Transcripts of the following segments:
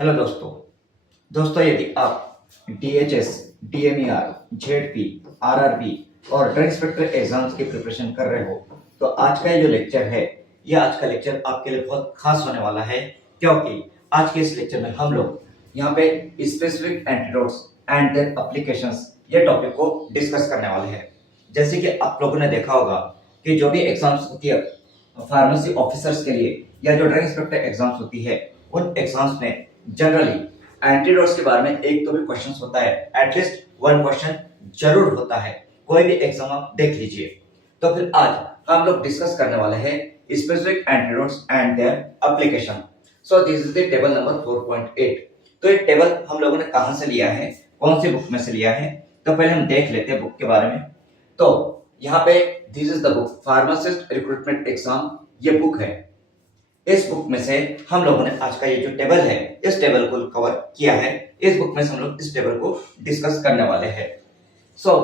Hello दोस्तों यदि आप DHS, DMER, ZP, RRB और ड्रग इंस्पेक्टर एग्जाम्स की प्रिपरेशन कर रहे हो तो आज का ये जो लेक्चर है आज का लेक्चर आपके लिए बहुत खास होने वाला है, क्योंकि आज के इस लेक्चर में हम लोग यहाँ पे specific antidotes and their applications ये टॉपिक को डिस्कस करने वाले हैं। जैसे कि आप लोगों ने देखा होगा कि जो भी एग्जाम्स होती है फार्मेसी ऑफिसर्स के लिए या जो ड्रग इंस्पेक्टर एग्जाम्स होती है उन एग्जाम्स में जनरली एंटीडोट्स के बारे में एक तो भी क्वेश्चन होता है, एटलीस्ट वन क्वेश्चन जरूर होता है। कोई भी एग्जाम आप देख लीजिए। तो फिर आज हम लोग डिस्कस करने वाले हैं specific antidotes and their application. So this is the table number 4.8। तो ये टेबल हम लोगों ने कहां से लिया है, कौन सी बुक में से लिया है, तो पहले हम देख लेते हैं बुक के बारे में। तो यहाँ पे this is the book pharmacist recruitment exam, ये बुक है। इस बुक में से हम लोगों ने आज का ये जो टेबल है इस टेबल को कवर किया है। इस बुक में से हम लोग इस टेबल को डिस्कस करने वाले हैं। सो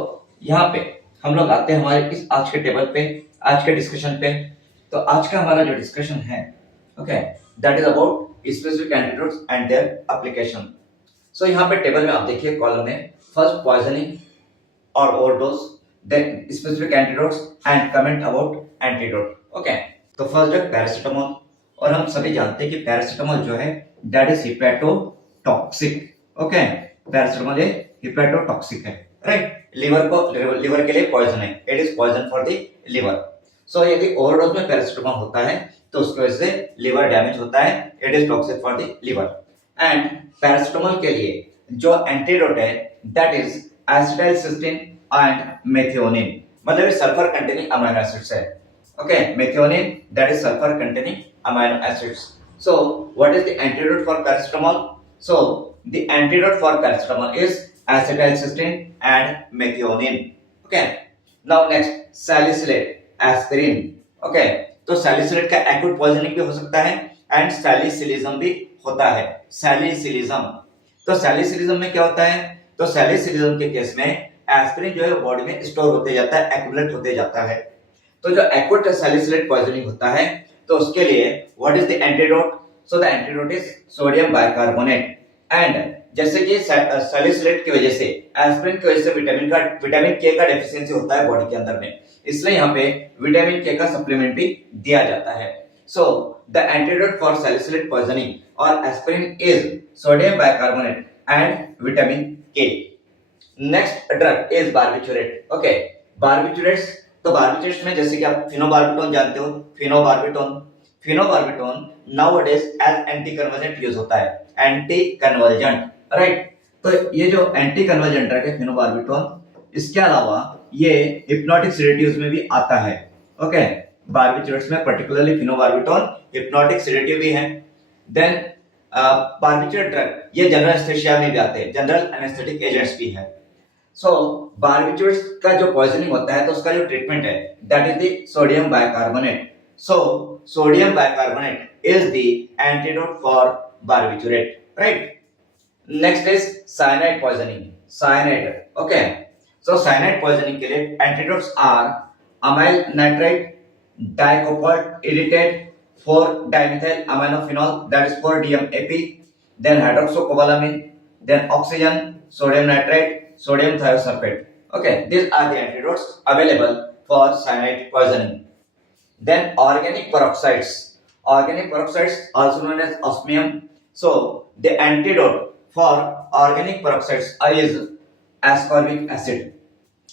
यहाँ पे हम लोग आते हैं हमारे इस आज के टेबल पे, आज के डिस्कशन पे। तो आज का हमारा जो डिस्कशन है okay, that is about specific antidotes and their application. So यहाँ पे टेबल में आप देखिए कॉलम में फर्स्ट पॉइजनिंग और overdose, then specific antidotes and comment about antidote. Okay, तो फर्स्ट है पैरासिटामोल, और हम सभी जानते हैं कि पैरासिटामोल जो है that is hepatotoxic. Okay, paracetamol hepatotoxic है, राइट। लिवर के लिए पॉइजन है, it is poison for the liver. So यदि ओवरडोज में पैरासिटामोल होता है तो उसकी वजह से लिवर डैमेज होता है, it is toxic for the liver. And paracetamol के लिए जो एंटीडोट है that is acetylcysteine and methionine, मतलब सल्फर कंटेनिंग अमीनो एसिड्स है। Okay, methionine, that is sulfur containing amino acids. So, what is the antidote for paracetamol? So, the antidote for paracetamol is acetylcysteine and methionine. Okay. Now next, salicylate, aspirin. Okay. तो salicylate का acute poisoning भी हो सकता है and salicylism भी होता है। salicylism, तो salicylism में क्या होता है? तो salicylism के केस में एस्पिरिन जो है बॉडी में स्टोर होते जाता है, एक्यूमुलेट होते जाता है। तो जो एक्यूट सैलिसिलेट पॉइजनिंग होता है तो उसके लिए what is the antidote? So the antidote is sodium bicarbonate. And जैसे कि सैलिसिलेट की वजह से, एस्पिरिन की वजह से विटामिन के का डेफिशिएंसी होता है बॉडी के अंदर में, इसलिए यहाँ पे विटामिन के का सप्लीमेंट भी दिया जाता है। So the antidote for salicylate poisoning और aspirin is sodium bicarbonate and vitamin K. Next drug is barbiturate. Okay, barbiturates, तो बार्बिटूरेट्स में जैसे कि आप फिनोबार्बिटोन जानते हो, phenobarbitone nowadays as anticonvulsant use होता है, एंटी कन्वर्जेंट, राइट। तो ये जो एंटी कन्वर्जेंट ड्रग है फिनोबार्बिटोन, इसके अलावा ये हिप्नोटिक सेडेटिव्स में भी आता है। ओके, बार्बिटूरेट्स में पर्टिकुलरली फिनोबार्बिटोन हिप्नोटिक सेडेटिव भी है। देन बार्बिटूरेट ड्रग ये जनरल एनेस्थीसिया में भी आते हैं, जनरल एनेस्थेटिक एजेंट्स भी है। सो बार्बिटूरेट्स का जो पॉइजनिंग होता है तो उसका जो ट्रीटमेंट है that is the sodium bicarbonate. So sodium bicarbonate is the antidote for barbiturate, right. Next is cyanide poisoning, cyanide. Okay, so cyanide poisoning के लिए antidotes are amyl nitrite, dicobalt edetate, 4-dimethyl aminophenol that is 4-DMAP, then hydroxycobalamin, then oxygen, sodium nitrite, sodium thiosulfate. Okay, these are the antidotes available for cyanide poisoning. Then organic peroxides also known as osmium. So the antidote for organic peroxides is ascorbic acid.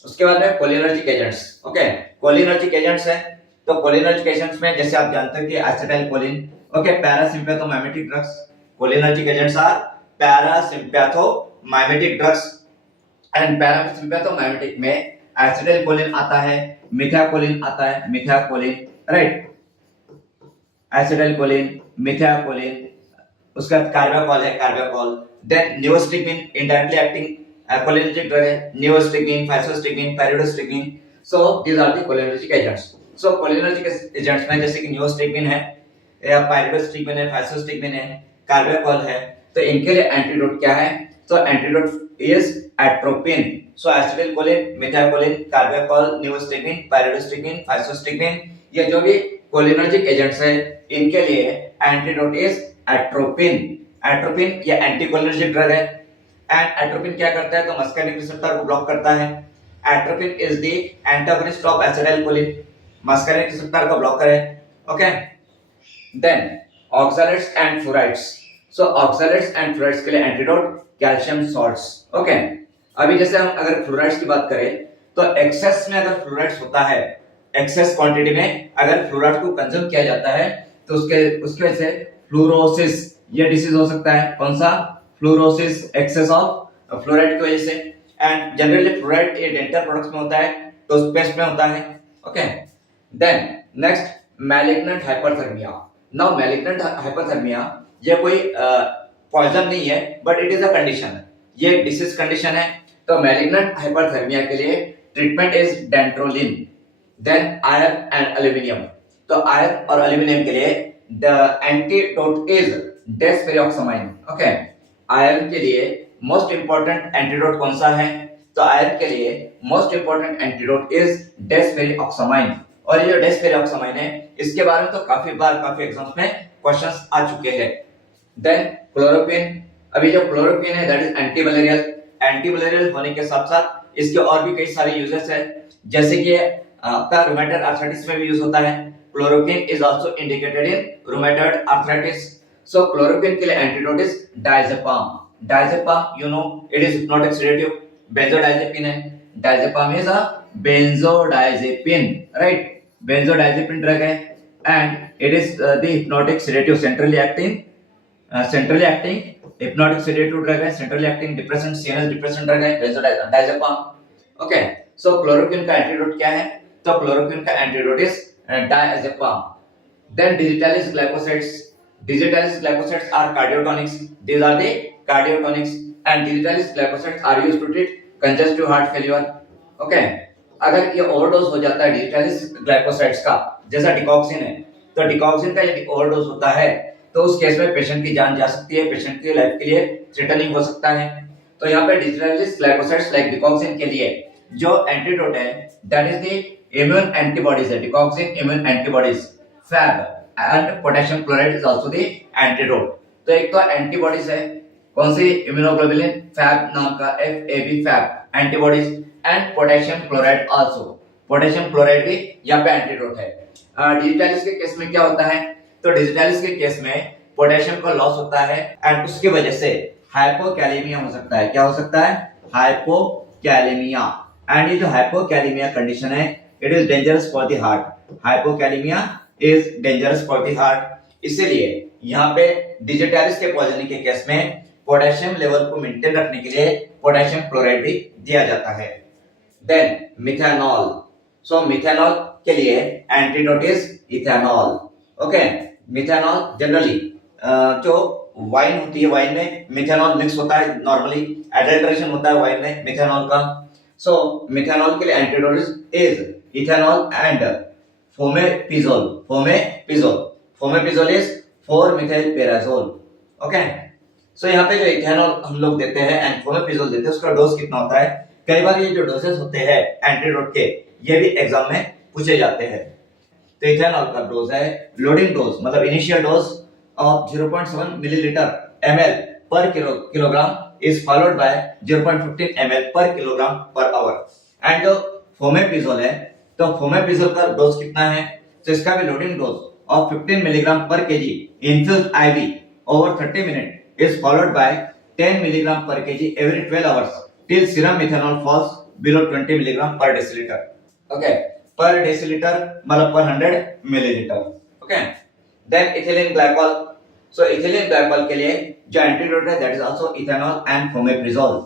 उसके बाद में cholinergic agents. Okay, cholinergic agents है तो cholinergic agents में जैसे आप जानते हो कि acetyl choline, okay, parasympathomimetic drugs. Cholinergic agents are parasympathomimetic drugs and parasympathomimetic में एसिटाइल कोलिन आता है, मिथाकोलिन आता है, methacholine, right. Acetyl choline, methacholine, उसका कार्बाकोल है, carbachol. Then neostigmine indirectly acting cholinergic drug है, neostigmine, physostigmine, pyridostigmine. So these are the cholinergic agents. So cholinergic agents में जैसे कि नियोस्टिग्मिन है या पाइरिडोस्टिग्मिन है, फाइसोस्टिग्मिन है, कार्बाकोल है, तो इनके लिए एंटीडोट क्या है? तो antidote is atropine. So acetylcholine, methacholine, carbachol, neostigmine, pyridostigmine, physostigmine, ये जो भी कोलिनर्जिक एजेंट्स है इनके लिए एंटीडोट इज एट्रोपिन। एट्रोपिन या एंटीकोलिनर्जिक ड्रग है। एंड एट्रोपिन क्या करता है, तो मस्कार्निक रिसेप्टर को ब्लॉक करता है। Atropine is the antagonist of acetylcholine, muscarinic receptor का ब्लॉकर है। Okay, then oxalates and fluorides. So oxalates and fluorides के लिए एंटीडोट कैल्शियम सॉल्ट्स। ओके, अभी जैसे हम अगर फ्लोराइड्स की बात करें तो एक्सेस में अगर फ्लोराइड्स होता है, एक्सेस क्वांटिटी में अगर फ्लोराइड को कंज्यूम किया जाता है तो उसके वजह से फ्लोरोसिस ये डिसीज हो सकता है। कौन सा? फ्लोरोसिस, एक्सेस ऑफ फ्लोराइड की वजह से। एंड जनरली फ्लोराइड ये डेंटल प्रोडक्ट्स में होता है, टूथपेस्ट में होता है। Okay, then next malignant hyperthermia. Now malignant hyperthermia ये कोई पॉइजन नहीं है, but it is a condition, ये डिसीज कंडीशन है। तो मैलिग्नेंट हाइपरथर्मिया के लिए treatment is dantrolene, then iron and aluminium. तो आयरन और एल्यूमिनियम के लिए the antidote is desferrioxamine. Okay, iron के लिए मोस्ट इंपॉर्टेंट एंटीडोट कौन सा है? तो आयरन के लिए मोस्ट इंपॉर्टेंट एंटीडोट इज डेस्पेरिऑक्सामाइन। और ये जो डेस्पेरिऑक्सामाइन है इसके बारे में तो काफी बार काफी एग्जाम्स में क्वेश्चंस आ चुके हैं। देन क्लोरोक्विन, अभी जो क्लोरोक्विन है दैट इज एंटीमलेरियल। एंटीमलेरियल होने के साथ साथ इसके और भी कई सारे यूजेस है, जैसे कि आपका रूमेटॉइड आर्थराइटिस में भी यूज होता है। Chloroquine is also indicated in rheumatoid arthritis. So chloroquine के लिए antidote is diazepam. Diazepam you know it is hypnotic sedative, benzodiazepine है। Diazepam is a benzodiazepine, right? Benzodiazepine drug है and it is the hypnotic sedative, centrally acting hypnotic sedative drug है, centrally acting depressant, CNS depressant drug है diazepam. Okay, so chloroquine का antidote क्या है? तो chloroquine का antidote is diazepam. Then digitalis glycosides. Digitalis glycosides are cardiotonics, these are the cardiotonics and digitalis glycosides are used to treat congestive heart failure. Okay, अगर ये overdose हो जाता है डिजिटालिस ग्लाइकोसाइड्स का, जैसा डिकॉक्सिन है, तो डिकॉक्सिन का यदि ओवरडोज होता है तो उस केस में पेशेंट की जान जा सकती है, पेशेंट की लाइफ के लिए थ्रेटनिंग हो सकता है। तो यहाँ पे डिजिटालिस ग्लाइकोसाइड्स लाइक डिकॉक्सिन के लिए जो एंटीडोट है that is the immune antibodies है, digoxin immune antibodies, fab and potassium chloride is also the antidote. तो एक तो एंटीबॉडीज है, कौन सी? इम्यूनोग्लोबुलिन फैब नाम का, FAB fab antibodies, and potassium chloride also. Potassium chloride भी यहाँ पे एंटीडोट है। डिजिटालिस के केस में क्या होता है? तो डिजिटालिस के केस में पोटेशियम का लॉस होता है एंड उसकी वजह से हाइपोकैलेमिया हो सकता है। क्या हो सकता है? हाइपोकैलेमिया। एंड ये जो हाइपोकैलेमिया कंडीशन है it is dangerous for the heart. Hypokalemia is dangerous for the heart. इसीलिए यहाँ पे डिजिटालिस के पॉइजनिंग के केस में पोटेशियम लेवल को मेंटेन रखने के लिए पोटेशियम क्लोराइड भी दिया जाता है। Then methanol. सो मिथेनॉल के लिए antidote is ethanol. Okay, methanol generally जो वाइन होती है, वाइन में मिथेनॉल मिक्स होता है, नॉर्मली एडल्ट्रेशन होता है वाइन में मिथेनॉल का। सो मिथेनॉल के लिए antidote is ethanol and fomepizole. Fomepizole is 4-methyl-pyrazole। Okay, so यहाँ पे जो इथेनॉल हम लोग देते हैं एंड फोमेपिजोल देते हैं उसका डोज कितना होता है? कई बार ये जो डोजेस होते हैं एंटीडोट के ये भी एग्जाम में पूछे जाते हैं। तो इथेनॉल का डोज है, लोडिंग डोज मतलब initial dose of 0.7 millilitre ml पर kilogram is followed bye 0.15 ml पर किलोग्राम पर आवर। एंड जो फोमेपिजोल है तो फोमेपिजोल का डोज कितना है? तो इसका भी loading dose of 15 milligram per KG infused IV over 30 minute is followed by 10 milligram per KG every 12 hours till serum ethanol falls below 20 milligram per deciliter. Okay, per deciliter मतलब per 100 milliliter. Okay, then ethylene glycol. So ethylene glycol के लिए जो antidote है that is also ethanol and fomepizole.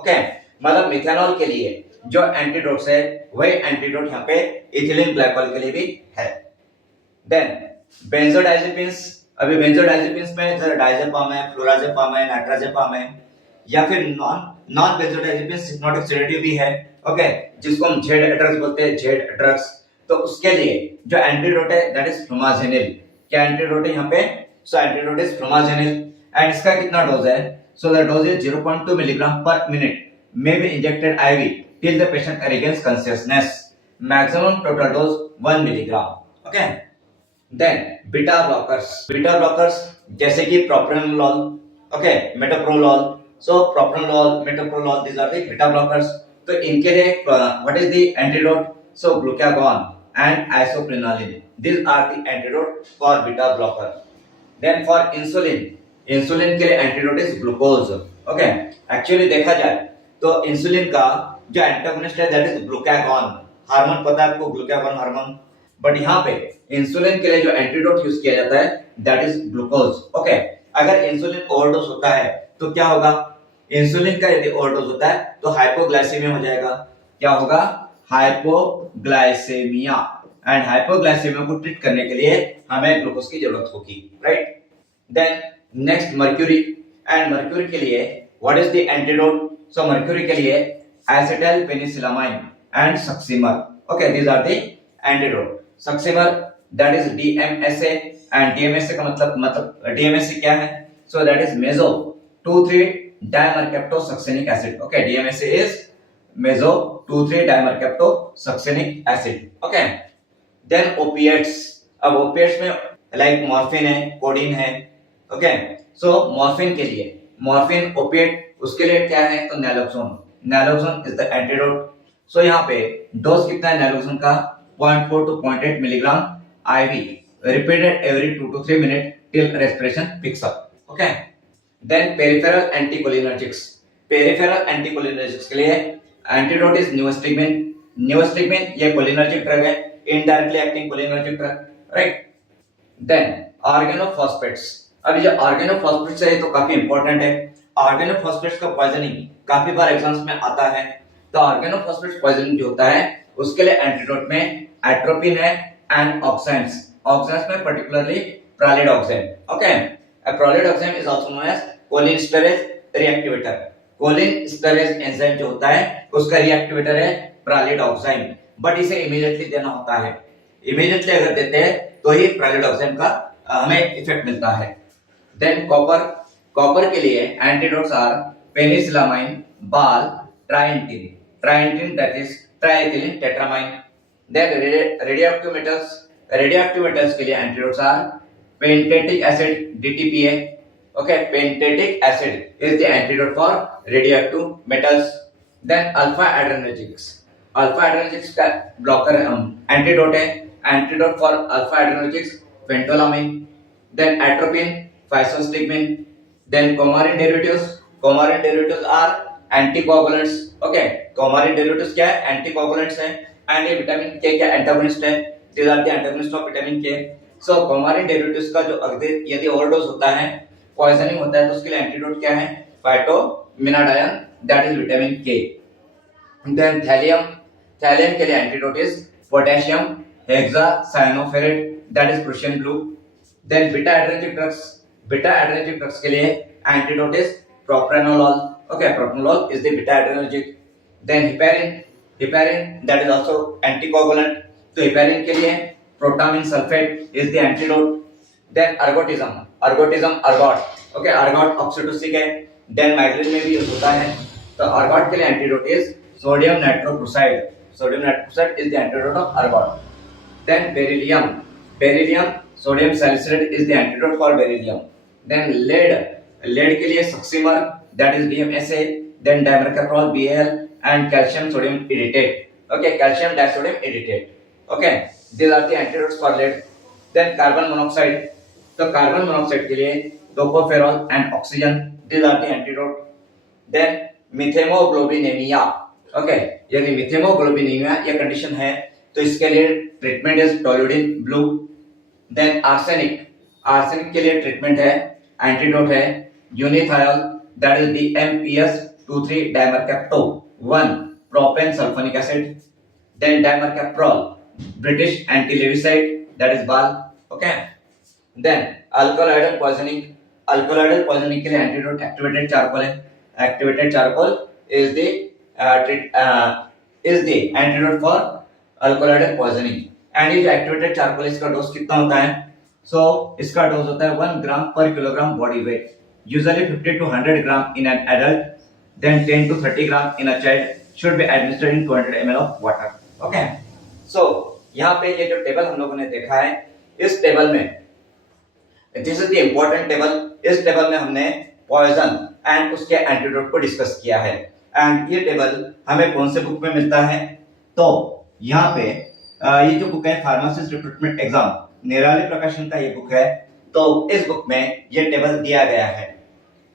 Okay, मतलब methanol के लिए जो antidotes है वही एंटीडोट यहाँ पे इथिलीन ग्लाइकॉल के लिए भी है। Then benzodiazepines. अभी बेंजोडाइजेपिन्स में जैसे डायजेपाम है, फ्लोराजेपाम है, नाइट्राजेपाम है, या फिर नॉन बेंजोडाइजेपिन्स हिप्नोटिक सेडेटिव भी है। ओके, जिसको हम जेड ड्रग्स बोलते हैं, जेड ड्रग्स। तो उसके लिए जो एंटीडोट है दैट इज फ्लोमाजेनिल। क्या एंटीडोट है यहाँ पे? सो एंटीडोट इज फ्लोमाजेनिल एंड इसका कितना डोज है? So the dose is 0.2 milligram पर minute may be injected IV till the patient regains consciousness. Maximum total dose 1 milligram. Okay, then beta blockers जैसे कि propranolol, okay, metoprolol, so propranolol, metoprolol, these are the beta blockers. तो इनके लिए what is the antidote? So glucagon and isoprenaline, these are the antidote for beta blocker. Then for insulin के लिए antidote is glucose, okay. Actually देखा जाए तो insulin का जो एंटागोनिस्ट है दैट इज ग्लूकागॉन, हार्मोन पता है आपको, ग्लूकागॉन हार्मोन। बट यहाँ पे इंसुलिन के लिए जो एंटीडोट यूज किया जाता है दैट इज ग्लूकोज, ओके। अगर इंसुलिन ओवरडोज होता है तो क्या होगा? इंसुलिन का यदि ओवरडोज होता है तो हाइपोग्लाइसेमिया हो जाएगा। क्या होगा? हाइपोग्लाइसेमिया। एंड हाइपोग्लाइसेमिया को ट्रीट करने के लिए हमें ग्लूकोज की जरूरत होगी, right. Then next mercury, and mercury के लिए what is the antidote? So mercury के लिए acetyl penicillamine and succimer, okay, these are the antidote. Succimer that is DMSA, and DMSA का मतलब DMSA क्या है? So that is meso 2,3 dimercaptosuccinic acid, okay. DMSA is meso 2,3 dimercaptosuccinic acid, okay. Then opiates, अब opiates में like morphine है, codeine है, okay. सो morphine के लिए, मॉर्फिन ओपिएट, उसके लिए क्या है? तो नैलोक्सोन इज द एंटीडोट। सो यहाँ पे डोज कितना है नैलोक्सोन का? 0.4 to 0.8 milligram IV, repeated every 2 to 3 minutes till respiration picks up, okay. Then peripheral anticholinergics, peripheral anticholinergics के लिए एंटीडोट इज न्यूस्टिगमिन ये कोलिनर्जिक ड्रग है, indirectly acting cholinergic drug, right. Then organophosphates, अभी जो organophosphates है तो काफी इंपॉर्टेंट है। ऑर्गेनोफॉस्फेट्स का पॉइजनिंग काफी बार एग्जाम्स में आता है। तो ऑर्गेनोफॉस्फेट्स पॉइजनिंग जो होता है उसके लिए एंटीडोट में एट्रोपिन है एंड ऑक्सेन्स में particularly pralidoxime, okay. Pralidoxime is also known as cholinesterase reactivator. Cholinesterase enzyme जो होता है उसका रिएक्टिवेटर है प्रालिडॉक्सेन, बट इसे इमीडिएटली देना होता है। इमीडिएटली अगर देते हैं तो ही प्रालिडॉक्सेन का हमें इफेक्ट मिलता है। देन कॉपर के लिए antidotes are penicillamine, BAL, trientine that is triethylene tetramine. Then radioactive metals के लिए antidotes are pentetic acid DTPA, okay, pentetic acid is the antidote for radioactive metals. Then alpha adrenergics का blocker antidote है, antidote for alpha adrenergics phentolamine. Then atropine, physostigmine. Then coumarin derivatives are anticoagulants, okay. Coumarin derivatives क्या है? Anticoagulants है। And ये vitamin के क्या antagonist है? These are the antagonist of vitamin K. So कोमारिन derivatives का जो यदि ओवरडोज होता है, पॉइजनिंग होता है, तो उसके लिए एंटीडोट क्या है? Phytomenadione that is vitamin K. Then thallium के लिए antidote is potassium hexacyanoferrate that is Prussian blue. Then beta adrenergic drugs के लिए antidote is propranolol, okay. Propranolol is the beta adrenergic. Then heparin that is also anticoagulant, तो heparin के लिए protamine sulfate is the antidote. Then ergotism ergot, okay, ergot oxytocin है। then migraine में भी use होता है, तो ergot के लिए antidote is sodium nitrochloride is the antidote of ergot. Then beryllium sodium salicylate is the antidote for beryllium. Then lead के लिए सक्सिमर that is DMSA. Then dimercaprol BAL and calcium sodium editate, okay, calcium disodium editate, okay, these are the antidotes for lead. Then carbon monoxide, तो carbon monoxide के लिए tocopherol and oxygen, these are the antidote. Then methemoglobinemia, okay, यदि methemoglobinemia ये condition है तो इसके लिए treatment is toluidine blue. Then arsenic के लिए ट्रीटमेंट है, एंटीडोट है unithiol that is DMPS 2,3 dimercaptone 1 propane sulfonic acid. Then dimercaprol, British anti-lewisite that is BAL, okay. Then alkaloidal poisoning के लिए एंटीडोट एक्टिवेटेड चारकोल है। Activated charcoal is the antidote for alkaloidal poisoning. And ये जो activated charcoal इसका dose कितना होता है? सो इसका डोज होता है 1 ग्राम पर kilogram body weight, usually 50 to 100 gram in an adult, then 10 to 30 gram in a child, should be administered in 200 ml of water, okay. So यहाँ पे ये जो टेबल हम लोगों ने देखा है इस टेबल में, this is the important table. इस टेबल में हमने पॉइजन एंड उसके एंटीडोट को डिस्कस किया है। एंड ये टेबल हमें कौन से बुक में मिलता है? तो यहाँ पे ये जो बुक है फार्मासिस्ट रिक्रूटमेंट एग्जाम, निराली प्रकाशन का ये बुक है। तो इस बुक में ये टेबल दिया गया है।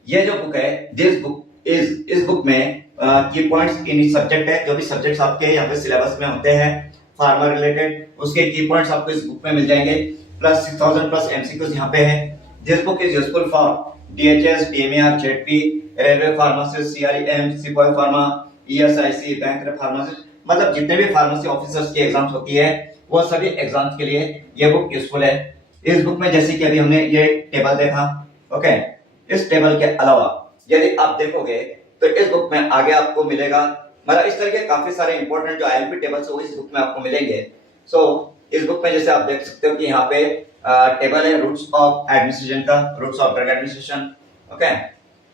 ये जो बुक है, इस बुक में की पॉइंट्स इन सब्जेक्ट है, जो भी सब्जेक्ट्स आपके यहाँ पे सिलेबस में होते हैं फार्मा रिलेटेड, उसके की पॉइंट्स आपको इस बुक में मिल जाएंगे। प्लस 6000 प्लस एमसीक्यूज यहाँ पे है। This book is useful for DHS, DMER, ZP, railway pharmacist, CREM, सिपाही फार्मा, ईएसआईसी, बैंक फार्मासिस्ट, मतलब जितने भी फार्मेसी ऑफिसर्स की एग्जाम्स होती है वो सभी एग्जाम्स के लिए ये बुक यूजफुल है। इस बुक में जैसे कि अभी हमने ये टेबल देखा, ओके, इस टेबल के अलावा यदि आप देखोगे तो इस बुक में आगे आपको मिलेगा, मतलब इस तरह के काफी सारे इंपॉर्टेंट जो आईएमपी टेबल्स है वो इस बुक में आपको मिलेंगे। सो इस बुक में जैसे आप देख सकते हो कि यहाँ पे टेबल है रूट्स ऑफ एडमिनिस्ट्रेशन का, routes of drug administration, okay,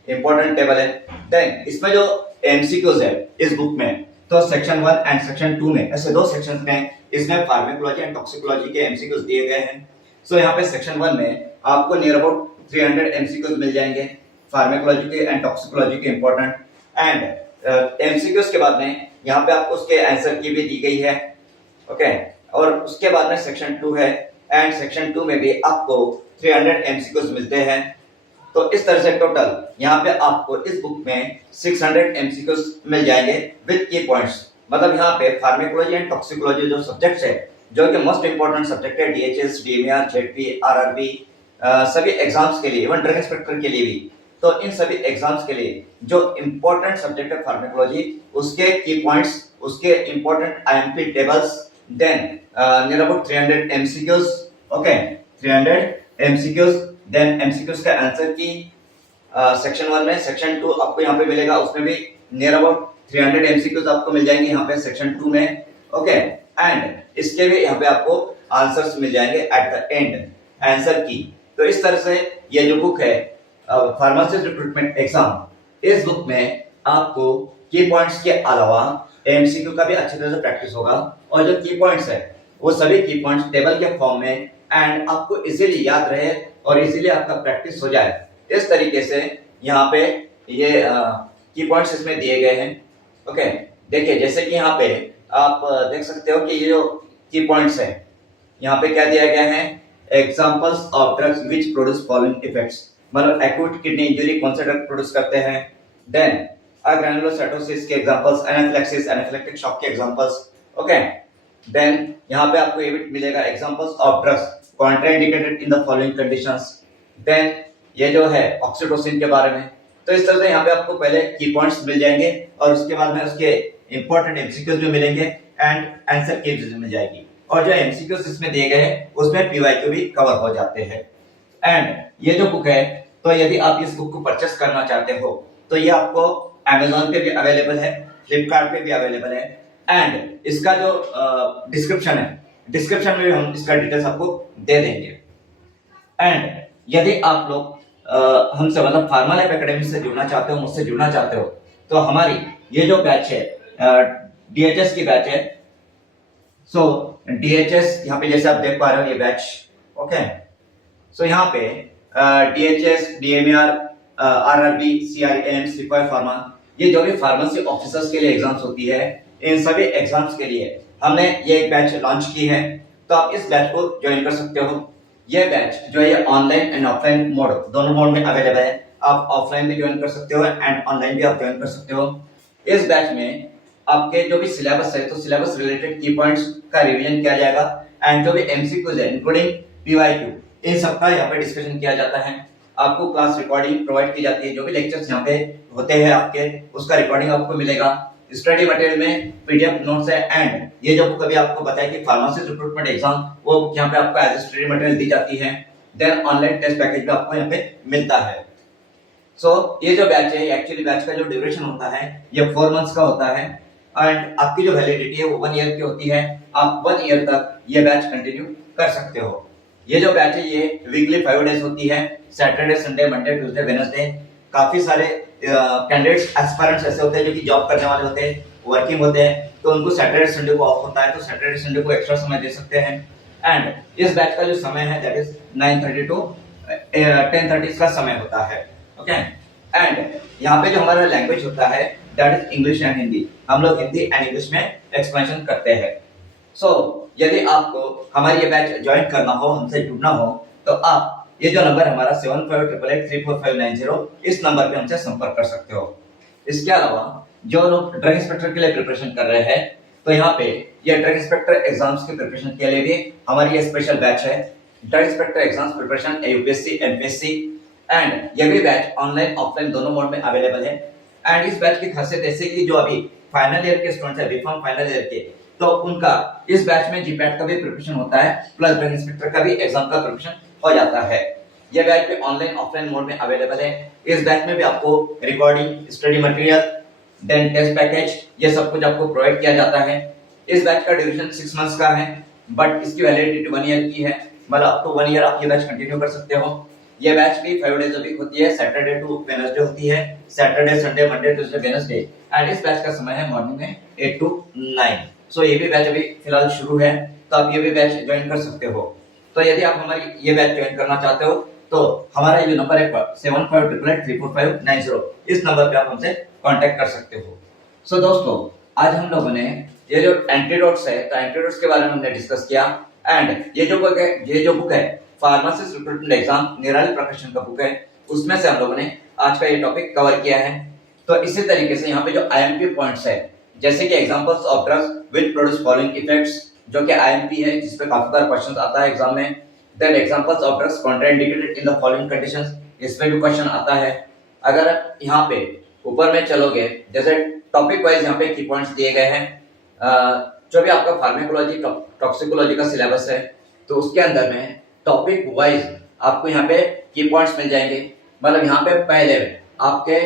important table है। देन इसमें जो एमसीक्यूज है इस बुक में, तो सेक्शन 1 एंड सेक्शन 2 में, ऐसे दो सेक्शंस में इसमें फार्माकोलॉजी एंड टॉक्सिकोलॉजी के एमसीक्यूज दिए गए हैं। सो यहाँ पे सेक्शन 1 में आपको नियर अबाउट 300 एमसीक्यूज मिल जाएंगे फार्माकोलॉजी के एंड टॉक्सिकोलॉजी के इंपॉर्टेंट। एंड एमसीक्यूज के बाद में यहाँ पे आपको उसके आंसर की भी दी गई है, ओके। और उसके बाद में सेक्शन 2 है एंड सेक्शन 2 में भी आपको 300 एमसीक्यूज मिलते हैं। तो इस तरह से टोटल यहाँ पे आपको इस बुक में 600 एमसीक्यूज मिल जाएंगे विद की पॉइंट्स। मतलब यहाँ पे फार्माकोलॉजी एंड टॉक्सिकोलॉजी जो सब्जेक्ट्स है, जो कि मोस्ट इंपोर्टेंट सब्जेक्ट है डीएचएस, डीएमईआर, जेडपी, आरआरबी, सभी एग्जाम्स के लिए, इवन ड्रग इंस्पेक्टर के लिए भी, तो इन सभी एग्जाम्स के लिए जो इंपॉर्टेंट सब्जेक्ट है फार्माकोलॉजी, उसके की पॉइंट्स, उसके important IMP tables, then near about 300 MCQs, okay, 300 MCQs, then MCQs का आंसर की सेक्शन 1 में, सेक्शन 2 आपको यहाँ पे मिलेगा, उसमें भी नियर अबाउट 300 एमसीक्यूज आपको मिल जाएंगे यहाँ पे सेक्शन 2 में, ओके। एंड इसके भी यहाँ पे आपको आंसर्स मिल जाएंगे एट द एंड, आंसर की। तो इस तरह से ये जो बुक है फार्मासिस्ट रिक्रूटमेंट एग्जाम, इस बुक में आपको की पॉइंट्स के अलावा एमसीक्यू का भी अच्छी तरह से प्रैक्टिस होगा। और जो की पॉइंट्स है वो सभी की पॉइंट्स टेबल के फॉर्म में, एंड आपको इजीली याद रहे और इजीली आपका प्रैक्टिस हो जाए, इस तरीके से यहाँ पे ये की पॉइंट्स इसमें दिए गए हैं, ओके। देखिए जैसे कि यहाँ पे आप देख सकते हो कि ये जो की पॉइंट्स है, यहाँ पे क्या दिया गया है, examples of drugs which produce following effects, मतलब एक्यूट किडनी इंजरी कौन से ड्रग प्रोड्यूस करते हैं, देन ग्रैनुलोसाइटोसिस के एग्जांपल्स, एनाफिलैक्सिस, एनाफिलैक्टिक शॉक के एग्जांपल्स, ओके। देन यहाँ पे आपको ये भी मिलेगा examples of drugs contraindicated in the following conditions. Then ये जो है ऑक्सीटोसिन के बारे में। तो इस तरह से यहाँ पे आपको पहले की पॉइंट्स मिल जाएंगे और उसके बाद में उसके इंपॉर्टेंट एमसीक्यूज भी मिलेंगे एंड आंसर की भी मिल जाएगी। और जो एमसीक्यूज इसमें दिए गए हैं उसमें पीवाईक्यू भी कवर हो जाते हैं। एंड ये जो बुक है, तो यदि आप इस बुक को परचेस करना चाहते हो तो ये आपको Amazon पे भी अवेलेबल है, फ्लिपकार्ट पे भी अवेलेबल है। एंड इसका जो डिस्क्रिप्शन है, डिस्क्रिप्शन में भी हम इसका डिटेल्स आपको दे देंगे। एंड यदि आप लोग हमसे मतलब फार्मा लैब एकेडमी से जुड़ना चाहते हो, मुझसे जुड़ना चाहते हो, तो हमारी ये जो बैच है डीएचएस की बैच है। सो डीएचएस यहाँ पे जैसे आप देख पा रहे हो ये बैच, ओके। सो यहाँ पे डीएचएस, डीएमईआर, आरआरबी, सीआरईएम, सिपाही फार्मा, ये जो भी फार्मेसी ऑफिसर्स के लिए एग्जाम्स होती है, इन सभी एग्जाम्स के लिए हमने ये एक बैच लॉन्च की है। तो आप इस बैच को ज्वाइन कर सकते हो। ये बैच जो है ऑनलाइन एंड ऑफलाइन मोड, दोनों मोड में अवेलेबल है। आप ऑफलाइन भी ज्वाइन कर सकते हो एंड ऑनलाइन भी आप ज्वाइन कर सकते हो। इस बैच में आपके जो भी सिलेबस है, तो सिलेबस रिलेटेड की पॉइंट्स का रिवीजन किया जाएगा एंड जो भी एमसीक्यूज है इंक्लूडिंग पीवाईक्यू, इन सबका यहाँ पे डिस्कशन किया जाता है। आपको क्लास रिकॉर्डिंग प्रोवाइड की जाती है, जो भी लेक्चर्स यहाँ पे होते हैं आपके, उसका रिकॉर्डिंग आपको मिलेगा। स्टडी मटेरियल में पीडीएफ नोट्स है एंड ये जो बुक अभी आपको बताया कि फार्मेसी रिक्रूटमेंट एग्जाम, वो बुक यहाँ पे आपको एज स्टडी मटेरियल दी जाती है। देन ऑनलाइन टेस्ट पैकेज भी आपको यहाँ पे मिलता है। सो ये जो बैच है, एक्चुअली बैच का जो ड्यूरेशन होता है ये 4 मंथ्स का होता है एंड आपकी जो वैलिडिटी है वो 1 ईयर की होती है। आप 1 ईयर तक ये बैच कंटिन्यू कर सकते हो। ये जो बैच है ये वीकली 5 डेज होती है, Saturday, Sunday, Monday, Tuesday, Wednesday. काफी सारे कैंडिडेट्स, एस्पायरेंट्स ऐसे होते हैं जो कि जॉब करने वाले होते हैं, वर्किंग होते हैं, तो उनको सैटरडे संडे को ऑफ होता है, तो सैटरडे संडे को एक्स्ट्रा समय दे सकते हैं। एंड इस बैच का जो समय है दैट इज 9:30 टू 10:30 का समय होता है। ओके एंड यहाँ पे जो हमारा लैंग्वेज होता है that is English and Hindi. हम लोग हिंदी एंड इंग्लिश में एक्सपेंशन करते हैं। सो यदि आपको हमारी ये बैच ज्वाइन करना हो, हमसे जुड़ना हो, तो आप ये जो नंबर हमारा 7588834590 इस नंबर पे हमसे संपर्क कर सकते हो। इसके अलावा जो लोग ड्रग इंस्पेक्टर के लिए प्रिपरेशन कर रहे हैं, तो यहाँ पे ये ड्रग इंस्पेक्टर एग्जाम्स की प्रिपरेशन के लिए भी हमारी ये स्पेशल बैच है, drug inspector exams preparation UPSC MPSC. And ये भी बैच ऑनलाइन ऑफलाइन दोनों मोड में अवेलेबल है। एंड इस बैच की खासियत ऐसे कि जो अभी फाइनल ईयर के स्टूडेंट्स है, बीफार्म फाइनल ईयर के, तो उनका इस बैच में जीपैट का भी प्रिपरेशन होता है, प्लस ड्रग इंस्पेक्टर का भी एग्जाम का प्रिपरेशन हो जाता है। ये बैच पे ऑनलाइन ऑफलाइन मोड में अवेलेबल है। इस बैच में भी आपको recording, study material, then test package, ये सब कुछ आपको प्रोवाइड किया जाता है। इस बैच का ड्यूरेशन 6 मंथ्स का है, बट इसकी वैलिडिटी 1 ईयर की है, मतलब अप टू 1 ईयर आप ये बैच कंटिन्यू कर सकते हो। ये बैच भी 5 डेज अ वीक होती है, सैटरडे टू वेडनेसडे होती है, Saturday Sunday Monday Tuesday Wednesday. And इस बैच का समय है मॉर्निंग में 8 to 9। सो ये भी बैच अभी फिलहाल शुरू है, तो आप ये भी बैच ज्वाइन कर सकते हो। तो यदि आप हमारी ये बैच ज्वाइन करना चाहते हो, तो हमारा ये नंबर है 7588834590, इस नंबर पे आप हमसे कांटेक्ट कर सकते हो। सो दोस्तों, आज हम लोगों ने ये जो एंटीडोट्स है, तो एंटीडोट्स के बारे में हमने डिस्कस किया। एंड ये जो बुक है फार्मासिस्ट रिक्रूटमेंट एग्जाम, निराली प्रकाशन का बुक है, उसमें से हम लोगों ने आज का ये टॉपिक कवर किया है। तो इसी तरीके से यहाँ पे जो आईएमपी पॉइंट्स है, जैसे कि examples of drugs which produce following effects, जो कि आईएमपी है, जिस पे काफी बार क्वेश्चन आता है एग्जाम में। Then examples of drugs contraindicated in the following conditions, इस पे भी क्वेश्चन आता है। अगर यहाँ पे ऊपर में चलोगे, जैसे टॉपिक वाइज यहाँ पे की पॉइंट्स दिए गए हैं। जो भी आपका फार्माकोलॉजी टॉक्सिकोलॉजी का सिलेबस है, तो उसके अंदर में टॉपिक वाइज आपको यहाँ पे की पॉइंट्स मिल जाएंगे। मतलब यहाँ पे पहले आपके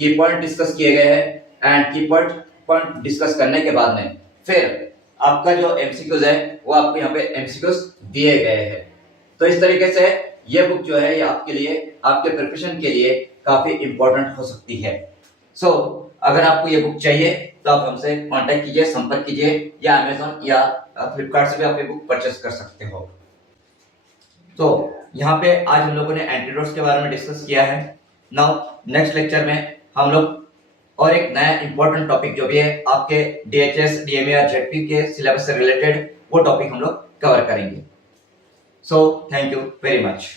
की पॉइंट डिस्कस किए गए हैं, एंड की पॉइंट डिस्कस करने के बाद में फिर आपका जो एमसीक्यूज है वो आपको यहाँ पे एमसीक्यूज दिए गए हैं। तो इस तरीके से ये बुक जो है ये आपके लिए, आपके प्रिपरेशन के लिए काफी इंपॉर्टेंट हो सकती है। सो अगर आपको ये बुक चाहिए तो आप हमसे कांटेक्ट कीजिए, संपर्क कीजिए, या अमेज़न या फ्लिपकार्ट से भी आप ये बुक परचेस कर सकते हो। तो यहाँ पे आज हम लोगों ने एंटीडोट्स के बारे में डिस्कस किया है। नाउ नेक्स्ट लेक्चर में हम लोग और एक नया इंपॉर्टेंट टॉपिक जो भी है आपके डीएचएस, डीएमईआर, जेडपी के सिलेबस से रिलेटेड, वो टॉपिक हम लोग कवर करेंगे। So thank you very much.